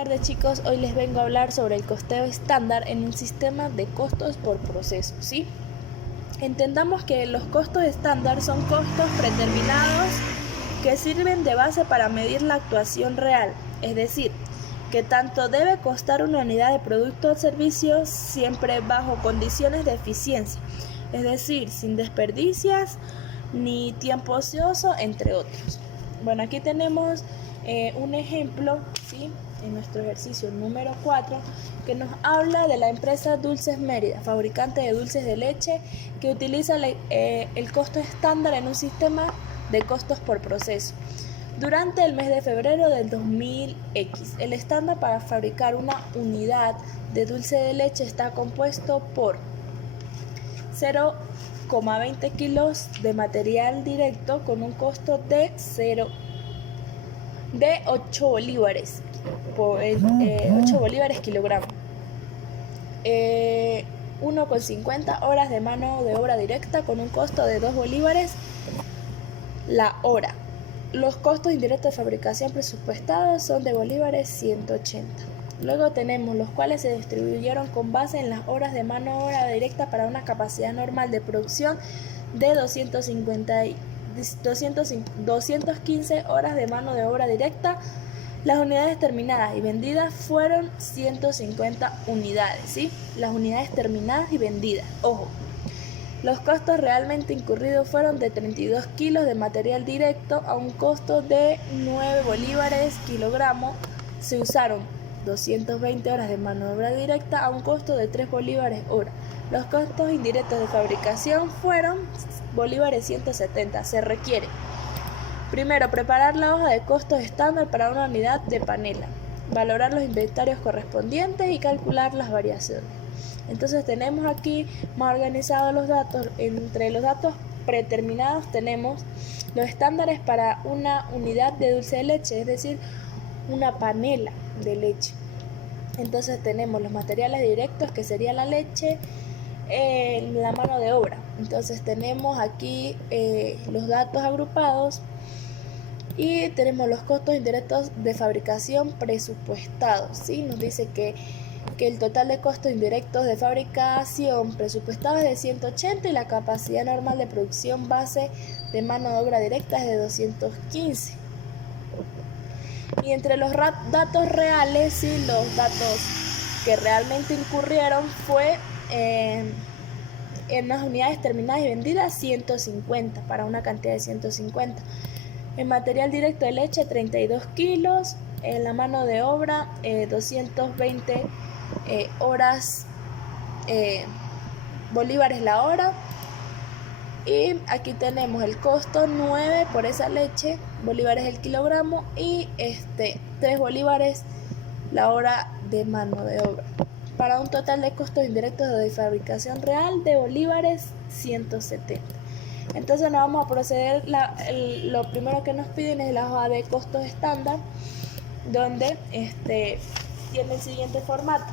Buenas tardes chicos, hoy les vengo a hablar sobre el costeo estándar en un sistema de costos por proceso, ¿sí? Entendamos que los costos estándar son costos predeterminados que sirven de base para medir la actuación real, es decir, que tanto debe costar una unidad de producto o servicio siempre bajo condiciones de eficiencia, es decir, sin desperdicios ni tiempo ocioso, entre otros. Bueno, aquí tenemos un ejemplo, ¿sí?, en nuestro ejercicio número 4, que nos habla de la empresa Dulces Mérida, fabricante de dulces de leche, que utiliza el costo estándar en un sistema de costos por proceso. Durante el mes de febrero del 2000X, el estándar para fabricar una unidad de dulce de leche está compuesto por 0,20 kilos de material directo con un costo de 8 bolívares por 8 bolívares kilogramo, 1,50 horas de mano de obra directa con un costo de 2 bolívares la hora. Los costos indirectos de fabricación presupuestados son de bolívares 180. Luego tenemos los cuales se distribuyeron con base en las horas de mano de obra directa para una capacidad normal de producción de 215 horas de mano de obra directa. Las unidades terminadas y vendidas fueron 150 unidades, ¿sí? Las unidades terminadas y vendidas, ojo. Los costos realmente incurridos fueron de 32 kilos de material directo a un costo de 9 bolívares kilogramo. Se usaron 220 horas de mano de obra directa a un costo de 3 bolívares hora. Los costos indirectos de fabricación fueron bolívares 170. Se requiere: primero, preparar la hoja de costos estándar para una unidad de panela, valorar los inventarios correspondientes y calcular las variaciones. Entonces tenemos aquí más organizados los datos. Entre los datos predeterminados tenemos los estándares para una unidad de dulce de leche, es decir, una panela de leche. Entonces tenemos los materiales directos, que sería la leche, la mano de obra. Entonces tenemos aquí los datos agrupados y tenemos los costos indirectos de fabricación presupuestados, ¿sí? Nos dice que el total de costos indirectos de fabricación presupuestados es de 180 y la capacidad normal de producción base de mano de obra directa es de 215. Y entre los datos reales, ¿sí?, los datos que realmente incurrieron fue en las unidades terminadas y vendidas 150, para una cantidad de 150. En material directo de leche 32 kilos, en la mano de obra 220 horas, bolívares la hora. Y aquí tenemos el costo 9 por esa leche, bolívares el kilogramo, y 3 bolívares la hora de mano de obra, para un total de costos indirectos de fabricación real de bolívares 170. Entonces nos vamos a proceder. Lo primero que nos piden es la hoja de costos estándar, donde tiene el siguiente formato.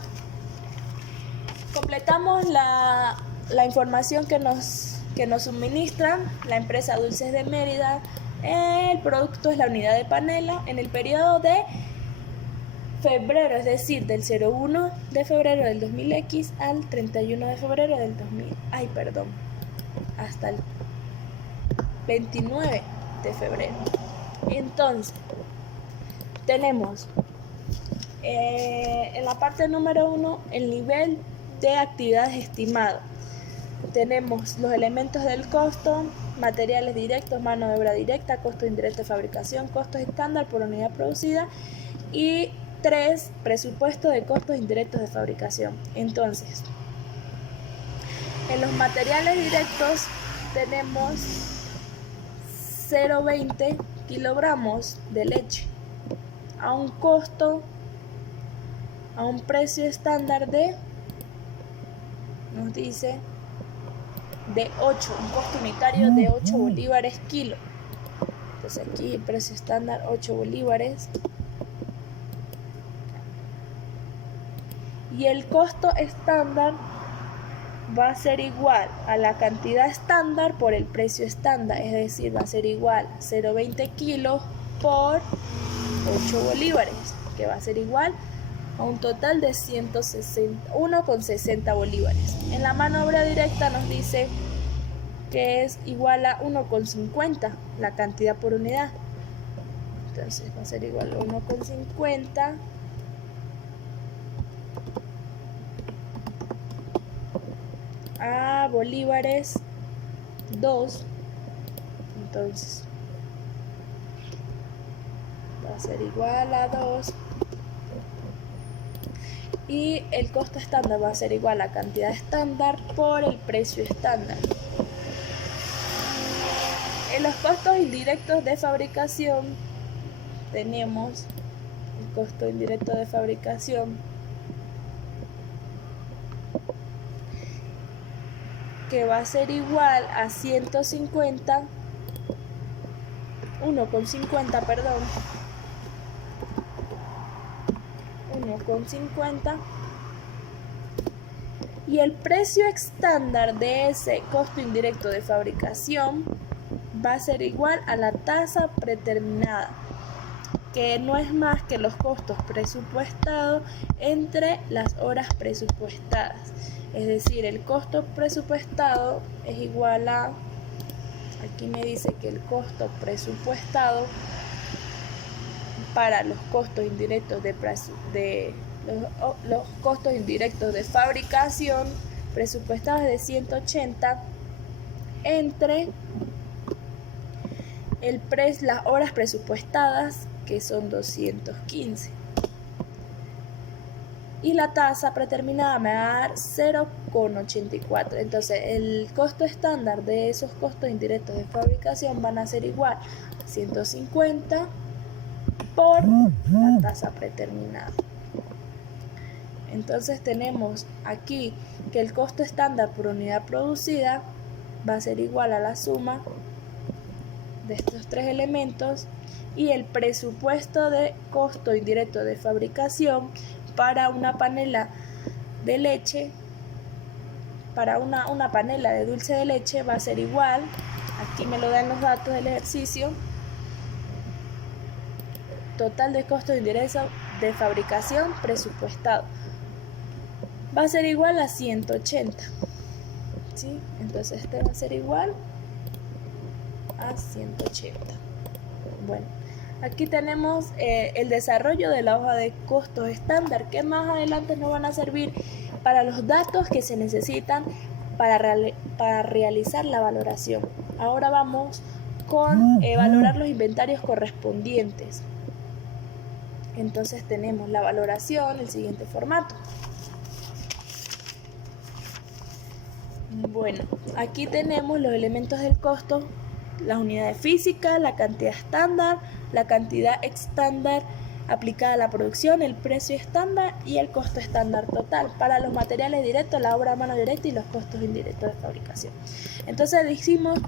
Completamos la información que nos suministra la empresa Dulces de Mérida. El producto es la unidad de panela en el periodo de febrero, es decir, del 01 de febrero del 2000X al 31 de febrero del 2000, hasta el 29 de febrero. Entonces, tenemos en la parte número 1 el nivel de actividades estimado. Tenemos los elementos del costo: materiales directos, mano de obra directa, costo indirecto de fabricación, costos estándar por unidad producida, y 3, presupuesto de costos indirectos de fabricación. Entonces, en los materiales directos tenemos 0,20 kilogramos de leche a un precio estándar nos dice de 8, un costo unitario de 8 bolívares kilo. Entonces aquí el precio estándar 8 bolívares. Y el costo estándar va a ser igual a la cantidad estándar por el precio estándar, es decir, va a ser igual a 0,20 kilos por 8 bolívares, que va a ser igual a un total de 1,60 bolívares. En la mano de obra directa nos dice que es igual a 1,50 la cantidad por unidad. Entonces va a ser igual a 1,50 a bolívares 2. Entonces va a ser igual a 2. Y el costo estándar va a ser igual a cantidad estándar por el precio estándar. En los costos indirectos de fabricación tenemos el costo indirecto de fabricación, que va a ser igual a 1,50 y el precio estándar de ese costo indirecto de fabricación va a ser igual a la tasa predeterminada, que no es más que los costos presupuestados entre las horas presupuestadas. Es decir, el costo presupuestado es igual a, aquí me dice que el costo presupuestado para los costos indirectos los costos indirectos de fabricación presupuestados de 180 entre las horas presupuestadas, que son 215, y la tasa predeterminada me va a dar 0,84. Entonces el costo estándar de esos costos indirectos de fabricación van a ser igual a 150 por la tasa predeterminada. Entonces tenemos aquí que el costo estándar por unidad producida va a ser igual a la suma de estos tres elementos y el presupuesto de costo indirecto de fabricación para una panela de leche, para una panela de dulce de leche va a ser igual, aquí me lo dan los datos del ejercicio, total de costo indirecto de fabricación presupuestado va a ser igual a 180, ¿sí? Entonces este va a ser igual a 180. Bueno, aquí tenemos el desarrollo de la hoja de costos estándar, que más adelante nos van a servir para los datos que se necesitan para realizar la valoración. Ahora vamos con valorar los inventarios correspondientes. Entonces tenemos la valoración, el siguiente formato. Bueno, aquí tenemos los elementos del costo, las unidades físicas, la cantidad estándar, la cantidad estándar aplicada a la producción, el precio estándar y el costo estándar total para los materiales directos, la obra a mano directa y los costos indirectos de fabricación. Entonces dijimos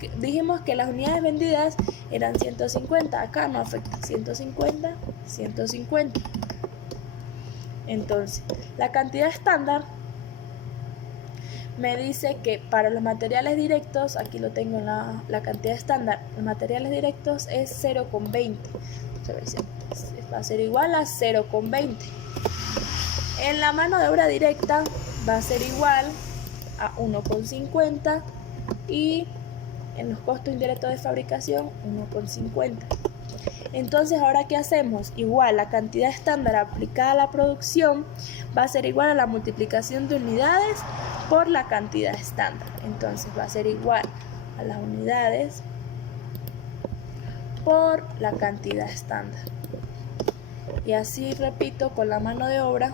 que las unidades vendidas eran 150, acá no afecta, 150, 150. Entonces, la cantidad estándar me dice que para los materiales directos, aquí lo tengo en la cantidad estándar, los materiales directos es 0,20. Va a ser igual a 0,20. En la mano de obra directa va a ser igual a 1,50 y en los costos indirectos de fabricación 1,50. Entonces, ¿ahora qué hacemos? Igual, la cantidad estándar aplicada a la producción va a ser igual a la multiplicación de unidades por la cantidad estándar. Entonces, va a ser igual a las unidades por la cantidad estándar. Y así repito con la mano de obra,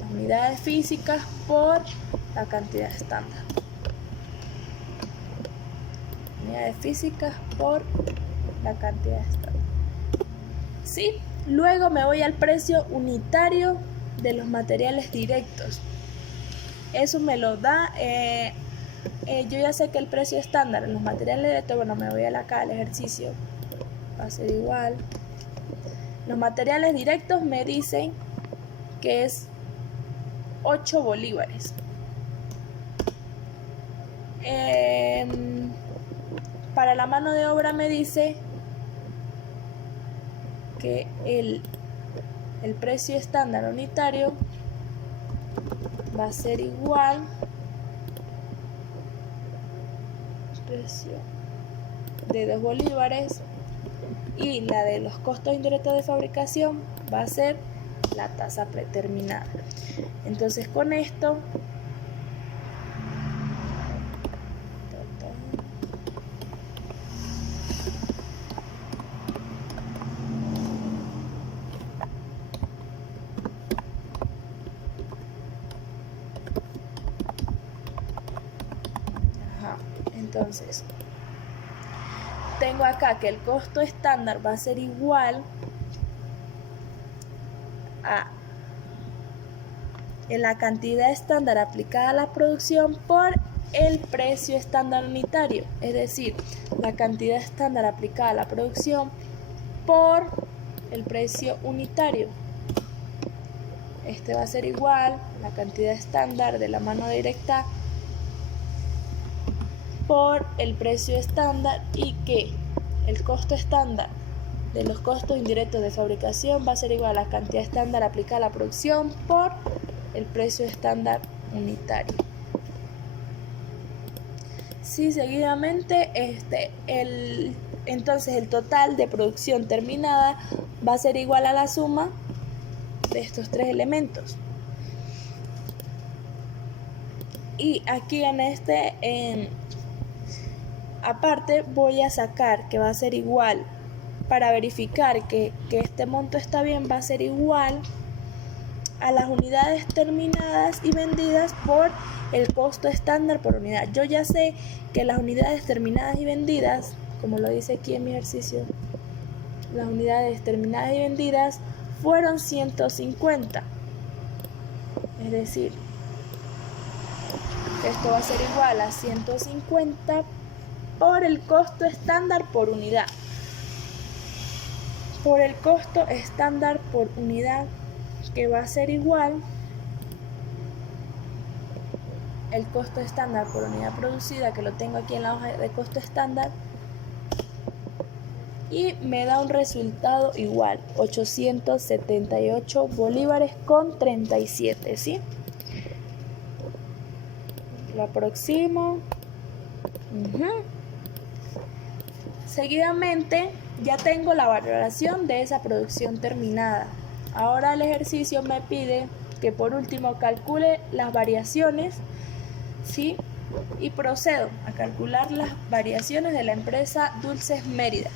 las unidades físicas por la cantidad estándar. Unidades físicas por la cantidad estándar. ¿Sí? Luego me voy al precio unitario de los materiales directos. Eso me lo da, yo ya sé que el precio estándar en los materiales directos, bueno, me voy acá al ejercicio, va a ser igual. Los materiales directos me dicen que es 8 bolívares. Para la mano de obra me dice que el precio estándar unitario va a ser igual precio de 2 bolívares y la de los costos indirectos de fabricación va a ser la tasa predeterminada. Entonces con esto entonces tengo acá que el costo estándar va a ser igual a la cantidad estándar aplicada a la producción por el precio estándar unitario, es decir, la cantidad estándar aplicada a la producción por el precio unitario. Este va a ser igual la cantidad estándar de la mano directa por el precio estándar, y que el costo estándar de los costos indirectos de fabricación va a ser igual a la cantidad estándar aplicada a la producción por el precio estándar unitario. Sí, seguidamente entonces el total de producción terminada va a ser igual a la suma de estos tres elementos. Y aquí aparte voy a sacar que va a ser igual, para verificar que este monto está bien, va a ser igual a las unidades terminadas y vendidas por el costo estándar por unidad. Yo ya sé que las unidades terminadas y vendidas, como lo dice aquí en mi ejercicio, las unidades terminadas y vendidas fueron 150. Es decir, esto va a ser igual a 150 por el costo estándar por unidad. Por el costo estándar por unidad, que va a ser igual el costo estándar por unidad producida, que lo tengo aquí en la hoja de costo estándar, y me da un resultado igual, 878 bolívares con 37, ¿sí? Lo aproximo. Seguidamente ya tengo la valoración de esa producción terminada. Ahora el ejercicio me pide que por último calcule las variaciones, ¿sí? Y procedo a calcular las variaciones de la empresa Dulces Mérida.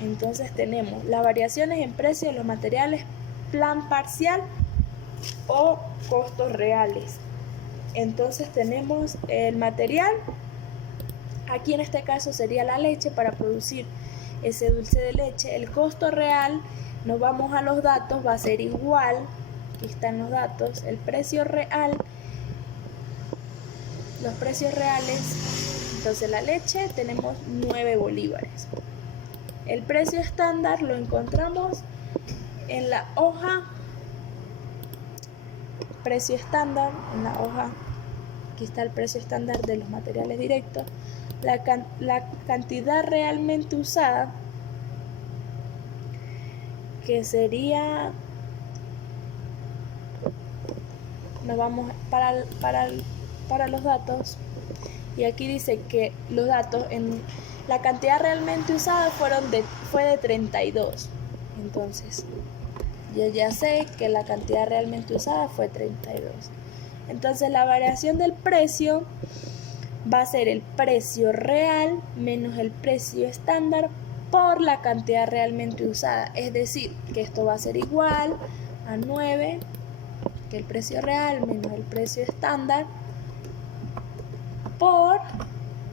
Entonces tenemos las variaciones en precio de los materiales, plan parcial o costos reales. Entonces tenemos el material, aquí en este caso sería la leche para producir ese dulce de leche. El costo real, nos vamos a los datos, va a ser igual, aquí están los datos, el precio real, los precios reales. Entonces la leche tenemos 9 bolívares. El precio estándar lo encontramos en la hoja precio estándar, en la hoja, aquí está el precio estándar de los materiales directos. La cantidad realmente usada, que sería, nos vamos para los datos, y aquí dice que los datos en la cantidad realmente usada fue de 32. Entonces yo ya sé que la cantidad realmente usada fue 32. Entonces la variación del precio va a ser el precio real menos el precio estándar por la cantidad realmente usada. Es decir, que esto va a ser igual a 9, que el precio real menos el precio estándar por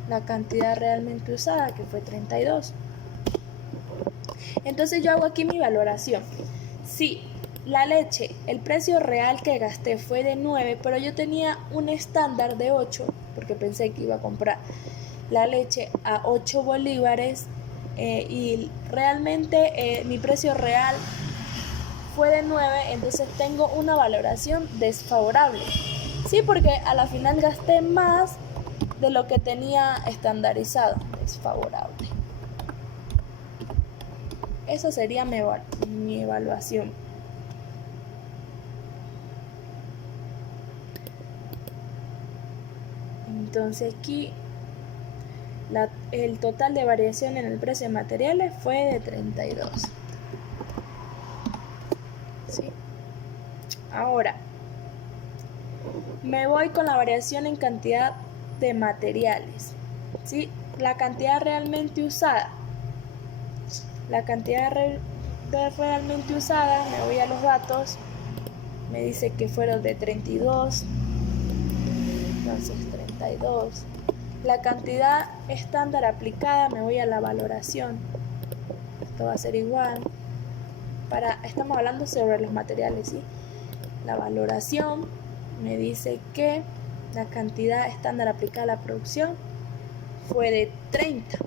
la cantidad realmente usada, que fue 32. Entonces yo hago aquí mi valoración. Si la leche, el precio real que gasté fue de 9, pero yo tenía un estándar de 8, porque pensé que iba a comprar la leche a 8 bolívares, y realmente mi precio real fue de 9, entonces tengo una valoración desfavorable. Sí, porque a la final gasté más de lo que tenía estandarizado. Desfavorable. Esa sería mi evaluación. Entonces aquí el total de variación en el precio de materiales fue de 32. ¿Sí? Ahora, me voy con la variación en cantidad de materiales. ¿Sí? La cantidad realmente usada. La cantidad realmente usada, me voy a los datos, me dice que fueron de 32. Entonces 32. La cantidad estándar aplicada, me voy a la valoración. Esto va a ser igual. Estamos hablando sobre los materiales, ¿sí? La valoración me dice que la cantidad estándar aplicada a la producción fue de 30.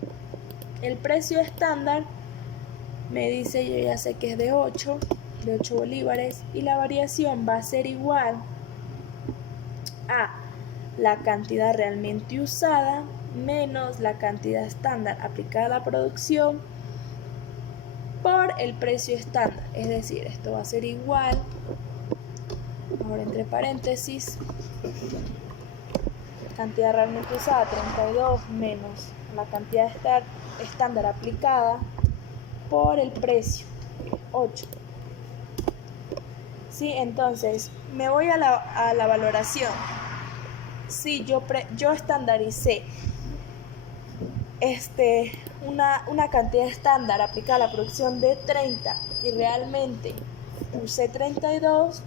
El precio estándar me dice, yo ya sé que es de 8 bolívares, y la variación va a ser igual a la cantidad realmente usada menos la cantidad estándar aplicada a la producción por el precio estándar. Es decir, esto va a ser igual, ahora entre paréntesis, cantidad realmente usada 32 menos la cantidad estándar aplicada por el precio 8. ¿Sí? Entonces me voy a la valoración. Si yo estandaricé una cantidad estándar aplicada a la producción de 30 y realmente usé 32,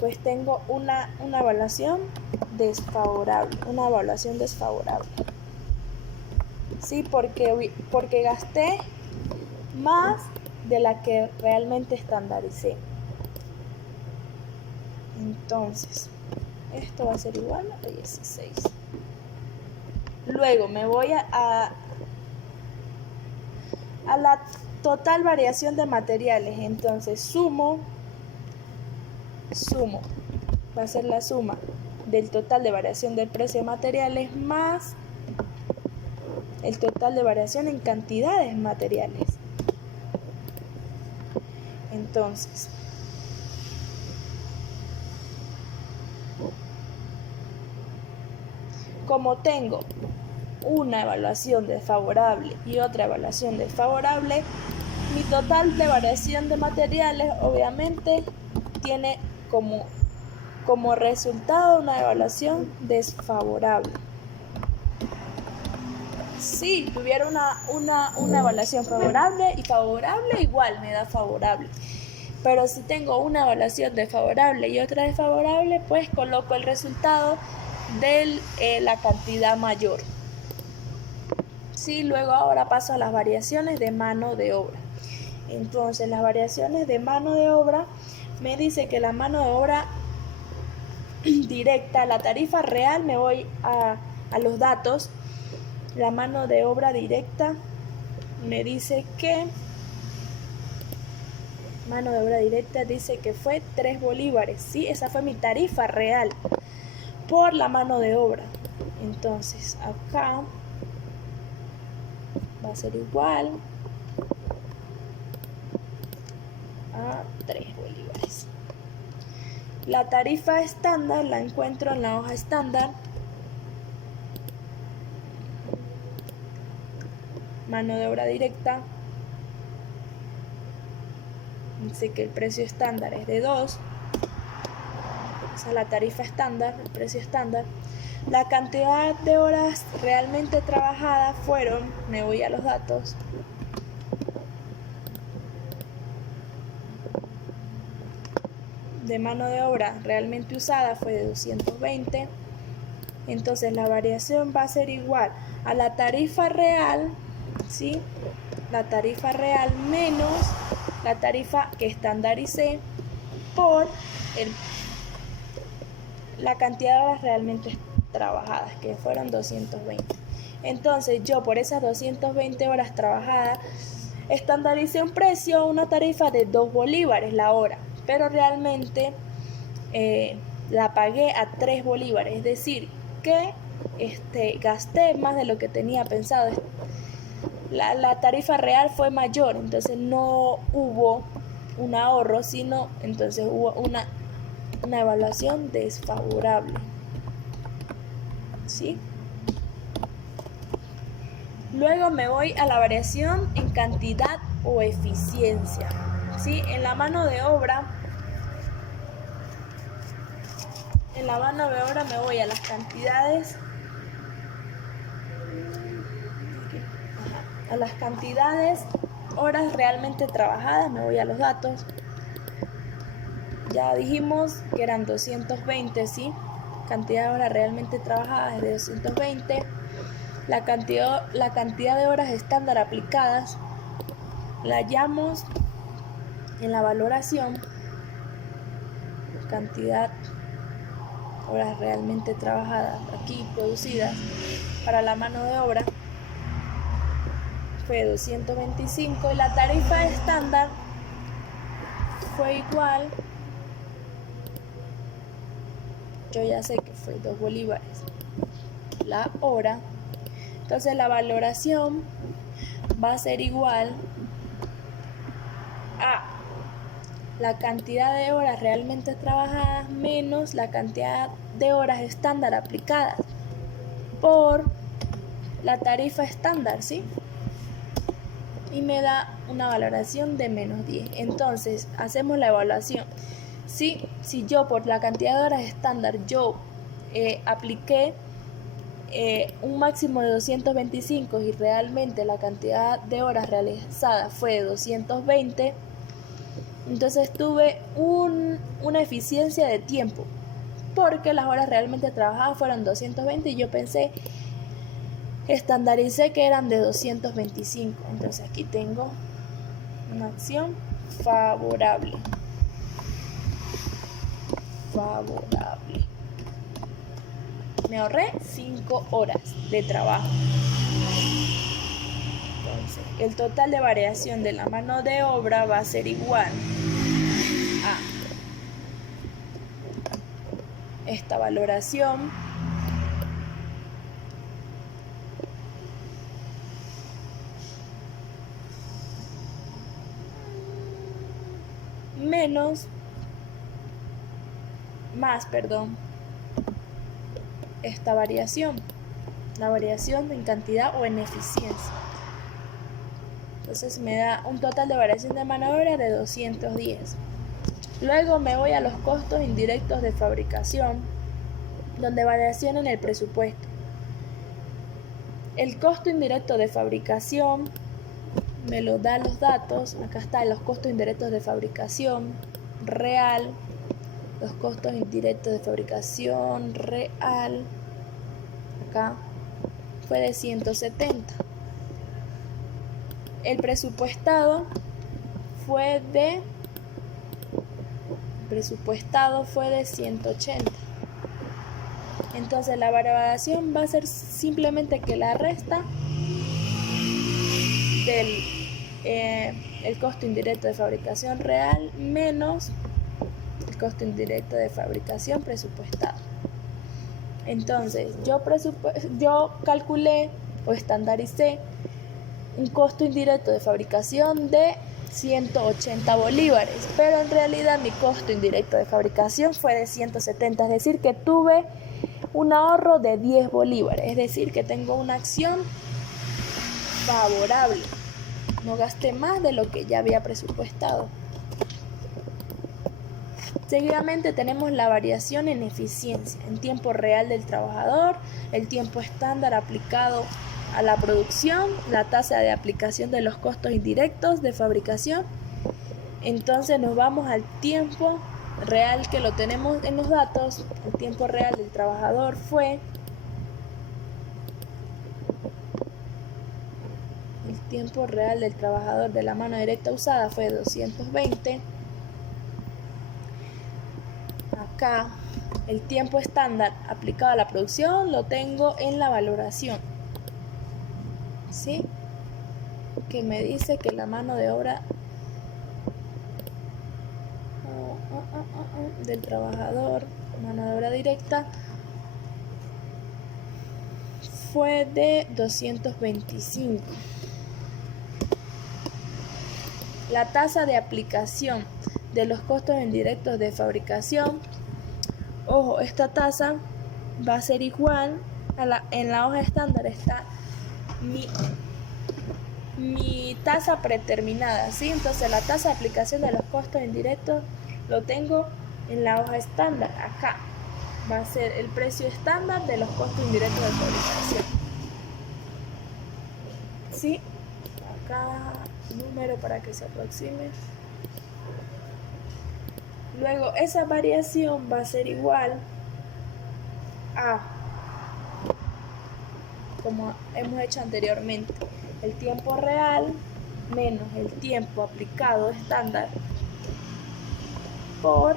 pues tengo una evaluación desfavorable. Sí, porque gasté más de la que realmente estandaricé. Entonces, esto va a ser igual a 16. Luego me voy a la total variación de materiales. Entonces sumo, va a ser la suma del total de variación del precio de materiales más el total de variación en cantidades materiales. Entonces, como tengo una evaluación desfavorable y otra evaluación desfavorable, mi total de variación de materiales obviamente tiene como resultado una evaluación desfavorable. Si tuviera una evaluación favorable y favorable, igual me da favorable. Pero si tengo una evaluación desfavorable y otra desfavorable, pues coloco el resultado de la cantidad mayor. Sí, luego ahora paso a las variaciones de mano de obra. Entonces, las variaciones de mano de obra me dice que la mano de obra directa, la tarifa real, me voy a los datos. La mano de obra directa me dice que mano de obra directa dice que fue 3 bolívares, ¿sí? Esa fue mi tarifa real por la mano de obra. Entonces, acá va a ser igual a 3 bolívares. La tarifa estándar la encuentro en la hoja estándar. Mano de obra directa. Dice que el precio estándar es de 2. Esa es la tarifa estándar, el precio estándar. La cantidad de horas realmente trabajadas fueron, me voy a los datos, de mano de obra realmente usada fue de 220. Entonces la variación va a ser igual a la tarifa real, ¿sí? La tarifa real menos la tarifa que estandaricé por la cantidad de horas realmente trabajadas, que fueron 220. Entonces yo por esas 220 horas trabajadas estandaricé un precio, una tarifa de 2 bolívares la hora, pero realmente la pagué a 3 bolívares, es decir, que gasté más de lo que tenía pensado. La tarifa real fue mayor, entonces no hubo un ahorro, sino entonces hubo una evaluación desfavorable. ¿sí? Luego me voy a la variación en cantidad o eficiencia, ¿sí? En la mano de obra me voy a las cantidades, horas realmente trabajadas, me voy a los datos. Ya dijimos que eran 220, ¿sí? Cantidad de horas realmente trabajadas es de 220. La cantidad de horas estándar aplicadas la hallamos en la valoración. Cantidad de horas realmente trabajadas, aquí producidas para la mano de obra, fue 225 y la tarifa estándar fue igual, yo ya sé que fue 2 bolívares la hora. Entonces la valoración va a ser igual a la cantidad de horas realmente trabajadas menos la cantidad de horas estándar aplicadas por la tarifa estándar, ¿sí? Y me da una valoración de menos 10. Entonces hacemos la evaluación. Si yo por la cantidad de horas estándar yo apliqué un máximo de 225 y realmente la cantidad de horas realizadas fue de 220, entonces tuve una eficiencia de tiempo, porque las horas realmente trabajadas fueron 220 y yo estandaricé que eran de 225. Entonces aquí tengo una acción favorable. Me ahorré 5 horas de trabajo. Entonces, el total de variación de la mano de obra va a ser igual a esta valoración más esta variación, la variación en cantidad o en eficiencia. Entonces me da un total de variación de mano de obra de 210. Luego me voy a los costos indirectos de fabricación, donde variación en el presupuesto. El costo indirecto de fabricación me lo da los datos. Acá están los costos indirectos de fabricación real. Los costos indirectos de fabricación real, acá fue de 170. El presupuestado fue de 180. Entonces la variación va a ser simplemente que la resta del el costo indirecto de fabricación real menos el costo indirecto de fabricación presupuestado. Entonces yo calculé o estandaricé un costo indirecto de fabricación de 180 bolívares, pero en realidad mi costo indirecto de fabricación fue de 170, es decir que tuve un ahorro de 10 bolívares, es decir que tengo una acción favorable, no gasté más de lo que ya había presupuestado. Seguidamente tenemos la variación en eficiencia, en tiempo real del trabajador, el tiempo estándar aplicado a la producción, la tasa de aplicación de los costos indirectos de fabricación. Entonces nos vamos al tiempo real que lo tenemos en los datos. El tiempo real del trabajador fue el tiempo real del trabajador de la mano directa usada fue 220. Acá el tiempo estándar aplicado a la producción lo tengo en la valoración, ¿sí? Que me dice que la mano de obra del trabajador, mano de obra directa, fue de 225. La tasa de aplicación de los costos indirectos de fabricación, ojo, esta tasa va a ser igual en la hoja estándar está mi tasa predeterminada, ¿sí? Entonces la tasa de aplicación de los costos indirectos lo tengo en la hoja estándar, acá. Va a ser el precio estándar de los costos indirectos de fabricación. ¿Sí? Acá, número para que se aproxime. Luego, esa variación va a ser igual a, como hemos hecho anteriormente, el tiempo real menos el tiempo aplicado estándar por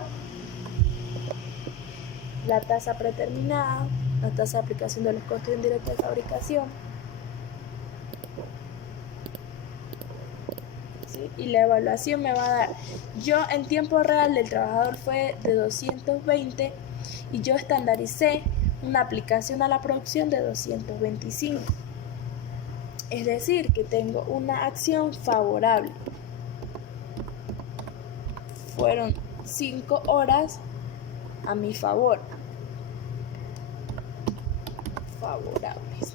la tasa predeterminada, la tasa de aplicación de los costos indirectos de fabricación, ¿sí? Y la evaluación me va a dar, yo en tiempo real del trabajador fue de 220 y yo estandaricé una aplicación a la producción de 225. Es decir, que tengo una acción favorable. Fueron 5 horas a mi favor. Favorables.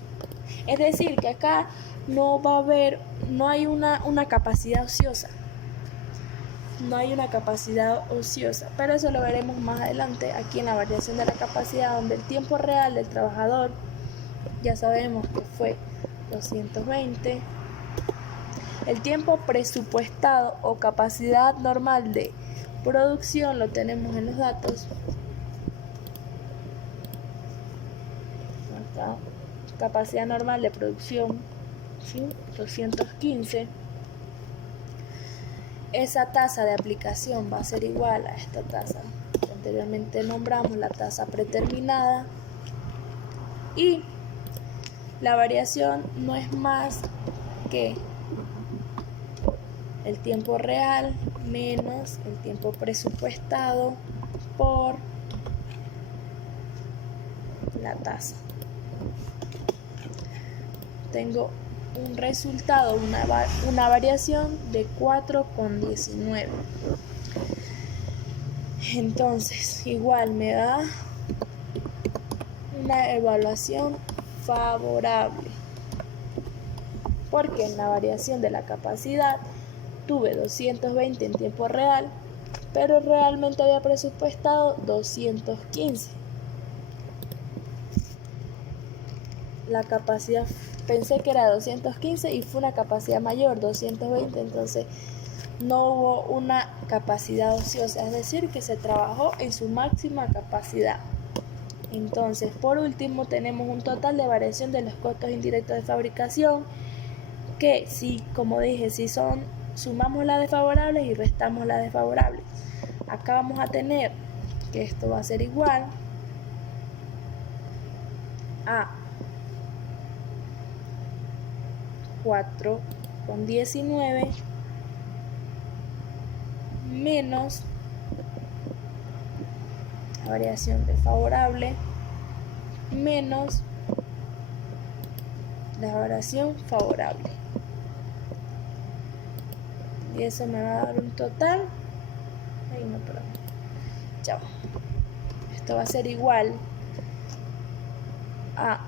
Es decir, que acá no va a haber, no hay una capacidad ociosa. No hay una capacidad ociosa, pero eso lo veremos más adelante aquí en la variación de la capacidad, donde el tiempo real del trabajador ya sabemos que fue 220. El tiempo presupuestado o capacidad normal de producción lo tenemos en los datos. Acá, capacidad normal de producción, ¿sí? 215. Esa tasa de aplicación va a ser igual a esta tasa que anteriormente nombramos, la tasa predeterminada. Y la variación no es más que el tiempo real menos el tiempo presupuestado por la tasa. Tengo un resultado, una variación de 4,19. Entonces, igual me da una evaluación favorable, porque en la variación de la capacidad tuve 220 en tiempo real, pero realmente había presupuestado 215. La capacidad, pensé que era 215 y fue una capacidad mayor, 220, entonces no hubo una capacidad ociosa, es decir, que se trabajó en su máxima capacidad. Entonces, por último, tenemos un total de variación de los costos indirectos de fabricación, que si, como dije, si sumamos las desfavorables y restamos las desfavorables. Acá vamos a tener que esto va a ser igual a 4,19 menos la variación desfavorable menos la variación favorable. Y eso me va a dar un total. Ahí no, perdón. Chao. Esto va a ser igual a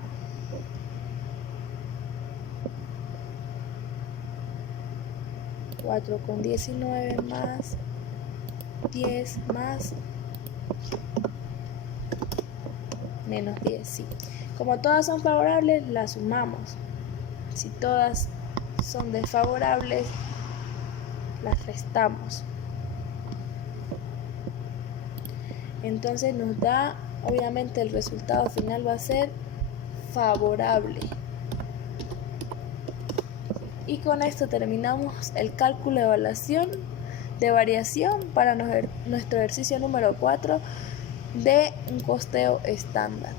4,19 más 10 más menos 10, sí. Como todas son favorables, las sumamos. Si todas son desfavorables, las restamos. Entonces nos da, obviamente el resultado final va a ser favorable. Y con esto terminamos el cálculo de evaluación de variación para nuestro ejercicio número 4 de un costeo estándar.